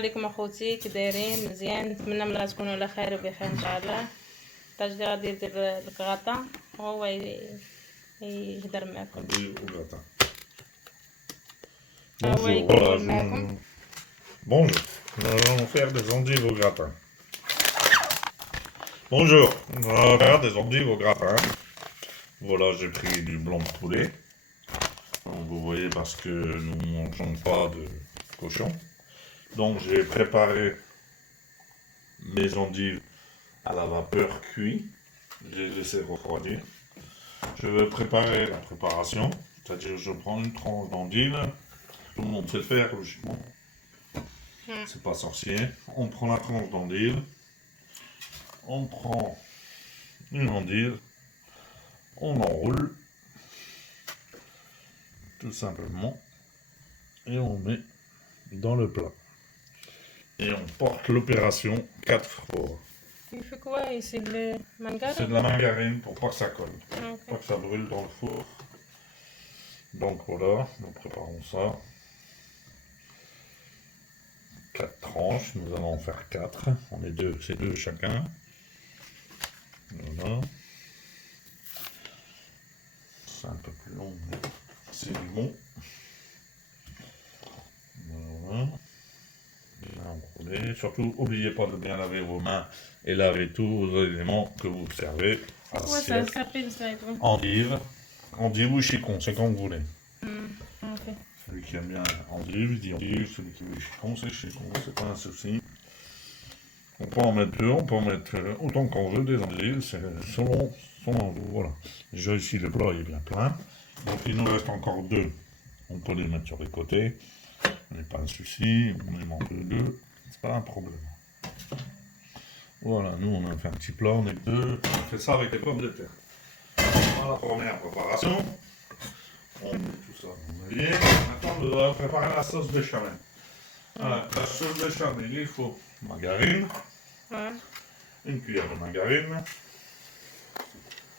عليكم اخوتي، كي دايرين؟ مزيان، نتمنى من الله تكونوا على خير وبخير ان شاء الله. طاج غادي يدير الكغاطا وهو يهدر معكم. هو يقول معكم. Bonjour, nous allons faire des endives au gratin. Bonjour, on va faire des endives au gratin. Voilà, j'ai pris du blanc de poulet. Donc, vous voyez, parce que nous ne mangeons pas de cochon. Donc j'ai préparé mes endives à la vapeur cuit. J'ai laissé refroidir. Je vais préparer la préparation, c'est-à-dire je prends une tranche d'endive. Tout le monde sait le faire, logiquement. C'est pas sorcier. On prend la tranche d'endive. On prend une endive. On enroule. Tout simplement. Et on met dans le plat. Et on porte l'opération 4 fois. Il fait quoi ici? Le margarine? C'est de la margarine pour pas que ça colle. Okay. Pas que ça brûle dans le four. Donc voilà, nous préparons ça. 4 tranches, nous allons en faire 4. On est deux, c'est 2 chacun. Voilà. C'est un peu plus long, mais c'est du bon. Voilà. Bien enroulé. Surtout, n'oubliez pas de bien laver vos mains et laver tous vos éléments que vous servez. Ouais, ça s'appelle ça et tout. Endive ou chicon, c'est comme vous voulez. Okay. Celui qui aime bien endive, il dit endive. Celui qui veut chicon, c'est pas un souci. On peut en mettre 2, on peut en mettre autant qu'on veut des endives, c'est selon son envie. Voilà. Déjà ici, le plat est bien plein. Donc il nous reste encore 2. On peut les mettre sur les côtés. Ce n'est pas un souci. On les manque de 2. C'est pas un problème. Voilà, nous on a fait un petit plat, on est 2. On fait ça avec des pommes de terre. Voilà la première préparation. On met tout ça dans le lier. Maintenant, on va préparer la sauce béchamel. Voilà, la sauce béchamel, il faut margarine. Ouais. Une cuillère de margarine.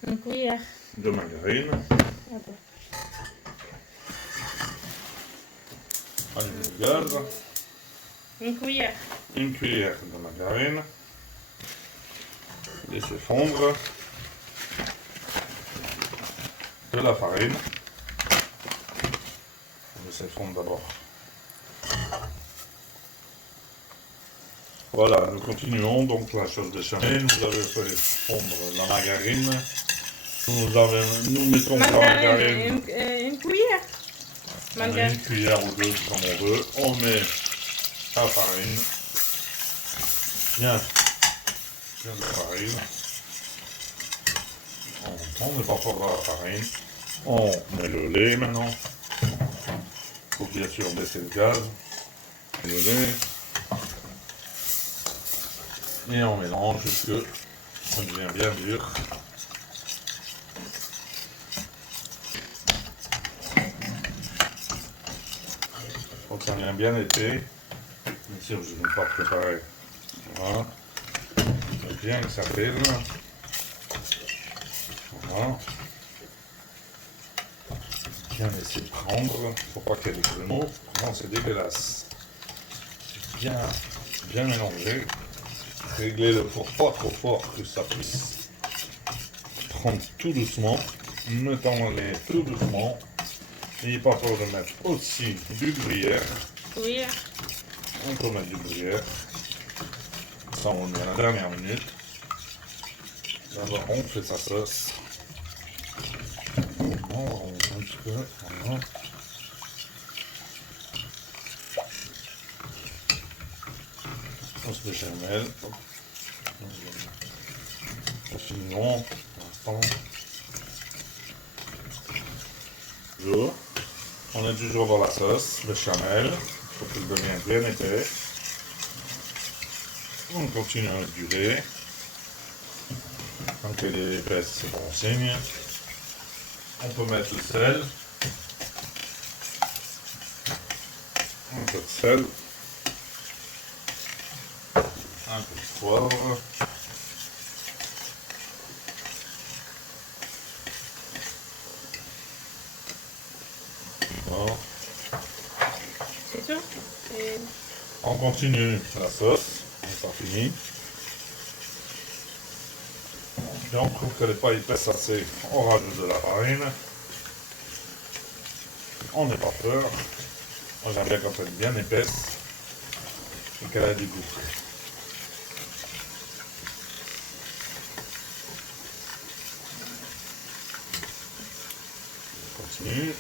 Une cuillère De margarine. Okay. Allumez le gaz. Une cuillère. Une cuillère de margarine. Laissez fondre. De la farine. Laissez fondre d'abord. Voilà, nous continuons donc la sauce béchamel. Vous avez fait fondre la margarine. Nous mettons la margarine. Une cuillère. On met une cuillère ou 2 comme on veut. On met la farine. Bien de farine. On met pas fort dans la farine. On met le lait maintenant. Il faut bien sûr baisser le gaz. Le lait. Et on mélange jusque ça devient bien dur. Donc ça vient bien été. Bien sûr, je ne vais pas préparer. Voilà. Bien que ça pèse. Voilà. Bien laisser prendre. Il ne faut pas qu'il y ait des grumeaux. Non, c'est dégueulasse. Bien mélangé. Régler le four pas trop fort que ça puisse prendre tout doucement. Mettons-les tout doucement. N'ayez pas peur de mettre aussi du gruyère. Oui. On peut mettre du gruyère. Ça, on le met à la dernière minute. D'abord, on fait sa sauce. On remonte un petit peu. Voilà. Sauce béchamel. Continuons pour l'instant. Toujours. On est toujours dans la sauce béchamel. Il faut qu'elle devienne bien épais. On continue avec du lait. Tant qu'elle est épaisse, c'est bon signe. On peut mettre le sel. Un peu de sel. Un peu de poivre. Voilà. C'est sûr? continue la sauce, c'est pas fini. Et on trouve qu'elle n'est pas épaisse assez, on rajoute de la farine. On n'est pas peur. Moi j'aime bien quand elle est bien épaisse et qu'elle a du goût. On continue.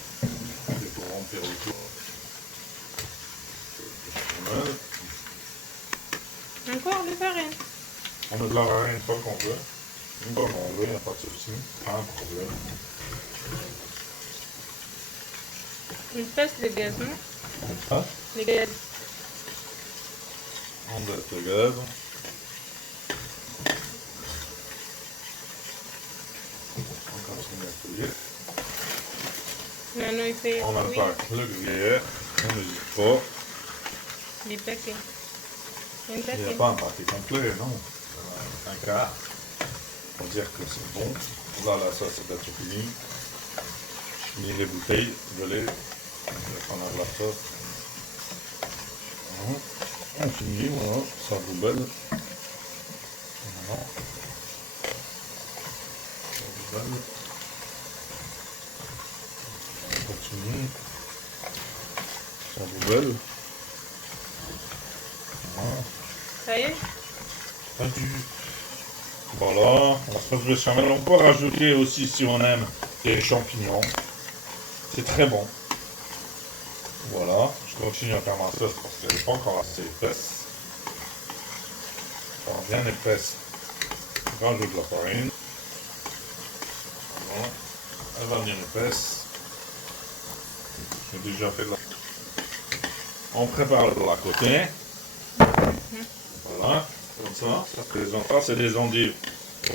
Il faut remplir le tour. Encore de farine. On met de la farine une fois qu'on veut. Une fois qu'on veut, il n'y a pas de souci. Pas un problème. Une peste de gaz, non? Ah, Les gaz. on baisse le gaz. On continue à couler. Maintenant, il fait On oui, attaque le gruyère. On n'hésite pas. des paquets. Un Il n'y a paquet. pas un paquet complet, non. Un quart. Pour dire que c'est bon. Là, la sauce est bientôt finie. Je finis les bouteilles de lait. Je vais prendre la sauce. Voilà. On finit, voilà. Ça boubelle. Voilà. Ça boubelle. On continue. Ça boubelle. Voilà. Ça y est? Voilà, la sauce béchamel, on peut rajouter aussi si on aime des champignons. C'est très bon. Voilà, je continue à faire ma sauce parce qu'elle n'est pas encore assez épaisse. Encore bien épaisse. Je rajoute la farine. Voilà, elle va bien épaisse. J'ai déjà fait de la... On prépare le plat à côté. Voilà. Comme ça présente. Ça, c'est des endives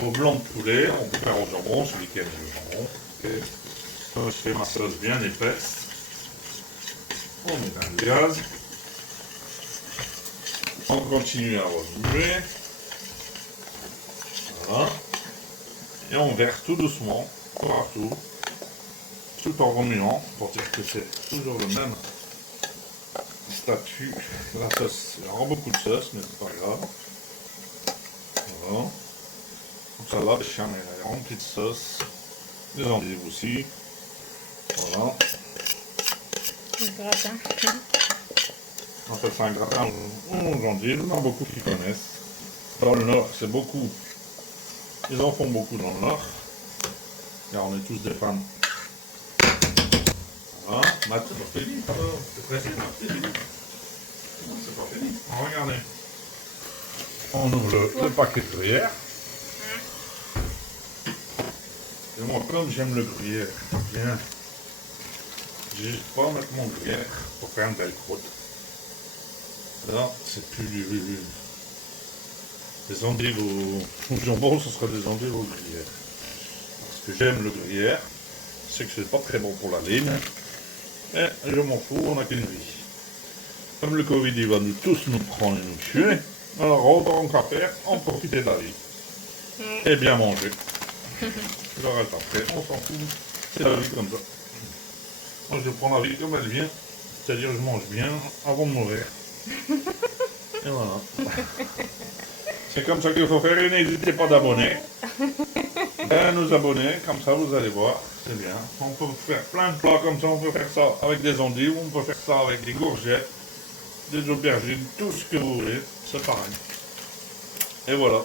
au blanc de poulet. On peut faire au jambon, celui qui aime le jambon. Et ça, je fais ma sauce bien épaisse. On met dans le gaz. On continue à remuer. Voilà. Et on verse tout doucement, partout, tout en remuant, pour dire que c'est toujours le même statut. La sauce, il y aura beaucoup de sauce, mais c'est pas grave. Voilà. Donc ça, la béchamel elle est remplie de sauce. Les endives aussi. Voilà. Le gratin. On appelle ça un gratin aux endives. Il y en a beaucoup qui connaissent. Dans le Nord, c'est beaucoup. Ils en font beaucoup dans le Nord. Car on est tous des fans. Voilà. Maintenant, c'est fini. C'est pressé, c'est fini. Non, c'est pas fini. Regardez. On ouvre le paquet de gruyère. Et moi, comme j'aime le gruyère, bien, je vais pas mettre mon gruyère pour faire une belle croûte. Là, c'est plus des endives au jambon, ce sera des endives au gruyère. Parce que j'aime le gruyère, c'est que c'est pas très bon pour la ligne. Et je m'en fous, on n'a qu'une vie. Comme le Covid, il va nous tous nous prendre et nous tuer. Alors, autant qu'à faire, en profiter de la vie. Et bien manger. Le reste après, on s'en fout. C'est la vie comme ça. Moi, je prends la vie comme elle vient. C'est-à-dire, je mange bien avant de mourir. Et voilà. C'est comme ça qu'il faut faire. Et n'hésitez pas d'abonner. À nous abonner, comme ça, vous allez voir. C'est bien. On peut faire plein de plats comme ça. On peut faire ça avec des endives. On peut faire ça avec des courgettes, des aubergines, tout ce que vous voulez. C'est pareil. Et voilà.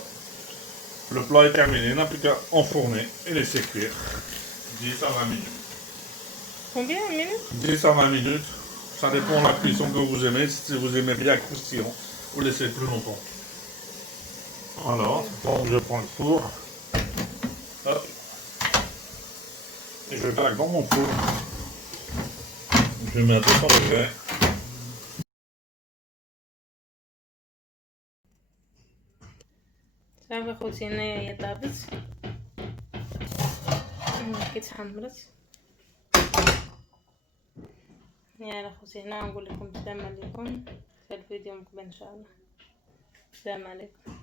Le plat est terminé. Il n'a plus qu'à enfourner et laisser cuire 10 à 20 minutes. Combien de minutes? 10 à 20 minutes. Ça dépend de la cuisson que vous aimez. Si vous aimez bien croustillant, vous laissez plus longtemps. Alors, donc je prends le four. Hop. Et je le claque dans mon four. Je mets à 200 degrés. صافي خوتي هنايا هي طابت كيتحمرت. يلا خوتي هنا نقول لكم السلام عليكم. في الفيديو مقبل ان شاء الله. السلام عليكم.